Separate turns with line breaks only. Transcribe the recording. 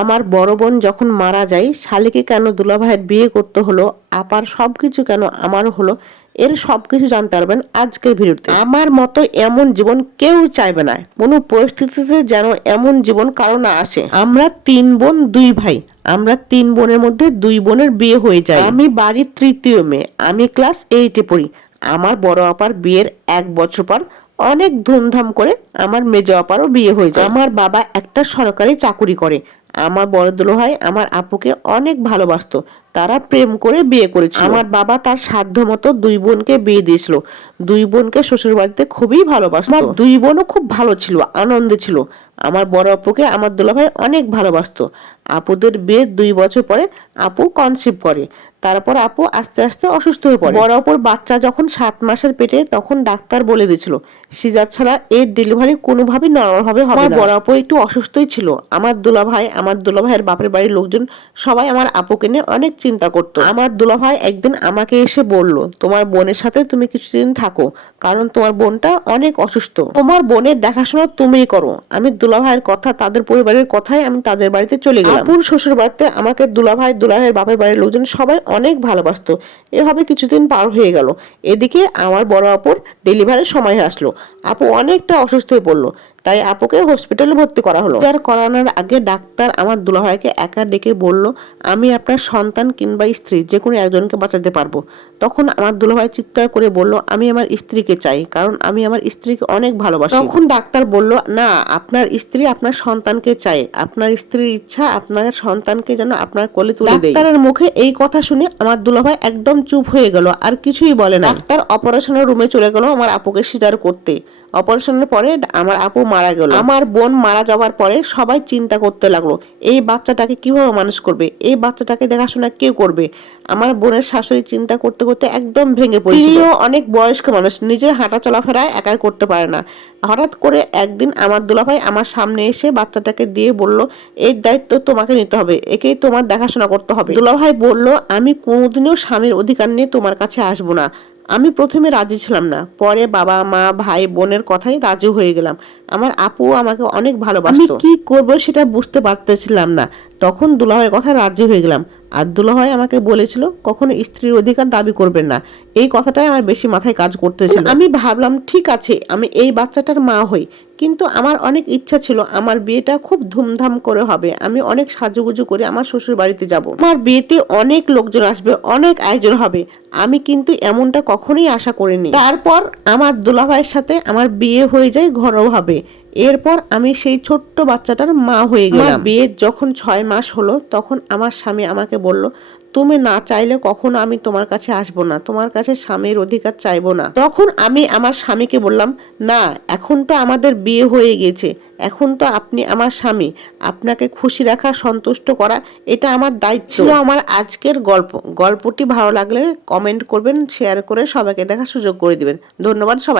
আমার বড় বোন যখন মারা যায়, শালিকে কেন দুলাভাইয়ের বিয়ে করতে হলো, আপার সব কিছু কেন আমার হলো, এর সব কিছু জানতে পারবেন আজকের ভিডিওতে। আমার মতো এমন জীবন কেউ চাইবে না। কোনো পরিস্থিতিতে যেন এমন জীবন কারও না আসে। আমরা তিন বোন, দুই ভাই। আমরা তিন বোনের মধ্যে দুই বোনের বিয়ে হয়ে যায় আমি বাড়ির তৃতীয় মেয়ে। আমি ক্লাস এইটে পড়ি। আমার বড় আপার বিয়ের এক বছর পর অনেক ধুমধাম করে আমার মেজ আপারও বিয়ে হয়ে যায়। আমার বাবা একটা সরকারি চাকুরি করে। আমার বড় দুলোভাই আমার আপুকে অনেক ভালোবাসতো। তারা প্রেম করে বিয়ে করেছিল। আমার বাবা তার সাধ্য মতো দুই বোনকে বিয়ে দিয়েছিল। দুই বোনকে শ্বশুর বাড়িতে খুবই ভালোবাসতো। আমার দুই বোনও খুব ভালো ছিল আনন্দে ছিল। আমার বড় আপুকে আমার দুলাভাই অনেক ভালোবাসতো। আপুদের বিয়ের দুই বছর পরে আপু কনসিভ করে। তারপর আপু আস্তে আস্তে অসুস্থ হয়ে পড়ে। বড় আপুর বাচ্চা যখন সাত মাসের পেটে তখন ডাক্তার বলে দিয়েছিল সিজার ছাড়া এর ডেলিভারি কোনোভাবেই নর্মাল ভাবে হবে না। বড় আপু একটু অসুস্থই ছিল। আমার দুলাভাই আমার দুলাভাইয়ের বাপের বাড়ির লোকজন সবাই আমার আপুকে নিয়ে অনেক চিন্তা করতো। আমার দুলাভাই একদিন আমাকে এসে বলল, তোমার বোনের সাথে তুমি কিছুদিন থাকো, কারণ তোমার বোনটা অনেক অসুস্থ। তোমার বোনের দেখাশোনা তুমিই করো। আমি দুলাভাইয়ের কথা, তাদের পরিবারের কথাই আমি তাদের বাড়িতে চলে গেলাম। আপুর শ্বশুর বাড়িতে আমাকে দুলাভাই, দুলাভাইয়ের বাপের বাড়ির লোকজন সবাই অনেক ভালোবাসতো। এভাবে কিছুদিন পার হয়ে গেল। এদিকে আমার বড় আপুর ডেলিভারির সময় আসলো। আপু অনেকটা অসুস্থ হয়ে পড়ল, তাই আপুকে হসপিটালে ভর্তি করা হলো। করানোর আগে ডাক্তার আমার দুলাভাইকে একা ডেকে বলল আমি আপনার সন্তান কিংবা স্ত্রী যে কোনো একজনকে বাঁচাতে পারব। তখন আমার দুলাভাই চিৎকার করে বলল আমি আমার স্ত্রীকে চাই কারণ আমি আমার স্ত্রীকে অনেক ভালোবাসি। তখন ডাক্তার বলল না আপনার স্ত্রী আপনার সন্তানকে চাই আপনার স্ত্রীর ইচ্ছা আপনার সন্তানকে যেন আপনার কোলে তুলে দেয়। ডাক্তারের মুখে এই কথা শুনে আমার দুলাভাই একদম চুপ হয়ে গেল আর কিছুই বলে না ডাক্তার অপারেশনের রুমে চলে গেল আমার আপুকে সিজার করতে। অপারেশনের পরে আমার আপু মারা গেল। আমার বোন মারা যাওয়ার পরে সবাই চিন্তা করতে লাগল এই বাচ্চাটাকে কীভাবে মানুষ করবে? এই বাচ্চাটাকে দেখাশোনা কে করবে? আমার বোনের শাশুড়ি চিন্তা করতে করতে একদম ভেঙে পড়েছিল। তিনিও অনেক বয়স্ক মানুষ নিজের হাঁটা চলাফেরা একাই করতে পারে না। হঠাৎ করে একদিন আমার দুলাভাই আমার সামনে এসে বাচ্চাটাকে দিয়ে বলল এই দায়িত্ব তোমাকে নিতে হবে একেই তোমার দেখাশোনা করতে হবে। দুলাভাই বলল আমি কোনোদিনও স্বামীর অধিকার নিয়ে তোমার কাছে আসব না। আমি প্রথমে রাজি ছিলাম না পরে বাবা মা ভাই বোনের কথাই রাজি হয়ে গেলাম। আমার আপু আমাকে অনেক ভালোবাসতো। আমি কি করব সেটা বুঝতে পারতেছিলাম না। তখন দুলাভাইয়ের কথা রাজি হয়ে গেলাম। আর দুলাভাই আমাকে বলেছিল কখনো স্ত্রীর অধিকার দাবি করবেন না। এই কথাটাই আমার বেশি মাথায় কাজ করতেছিল। আমি ভাবলাম ঠিক আছে আমি এই বাচ্চাটার মা হই। কিন্তু আমার অনেক ইচ্ছা ছিল আমার বিয়েটা খুব ধুমধাম করে হবে। আমি অনেক সাজুগুজু করে আমার শ্বশুর বাড়িতে যাব। আমার বিয়েতে অনেক লোকজন আসবে অনেক আয়োজন হবে। আমি কিন্তু এমনটা কখনোই আশা করিনি। তারপর আমার দুলাভাইয়ের সাথে আমার বিয়ে হয়ে যায় ঘরোয়াভাবে। এরপর আমি সেই ছোট্ট বাচ্চাটার মা হয়ে গেলাম। বিয়ের যখন ছয় মাস হলো তখন আমার স্বামী আমাকে বলল তুমি না চাইলে কখনো আমি তোমার কাছে আসব না তোমার কাছে স্বামীর অধিকার চাইব না। তখন আমি আমার স্বামীকে বললাম না এখন তো আমাদের বিয়ে হয়ে গেছে এখন তো আপনি আমার স্বামী আপনাকে খুশি রাখা সন্তুষ্ট করা এটা আমার দায়িত্ব। ছিল আমার আজকের গল্প। গল্পটি ভালো লাগলে কমেন্ট করবেন শেয়ার করে সবাইকে দেখার সুযোগ করে দিবেন। ধন্যবাদ সবাই।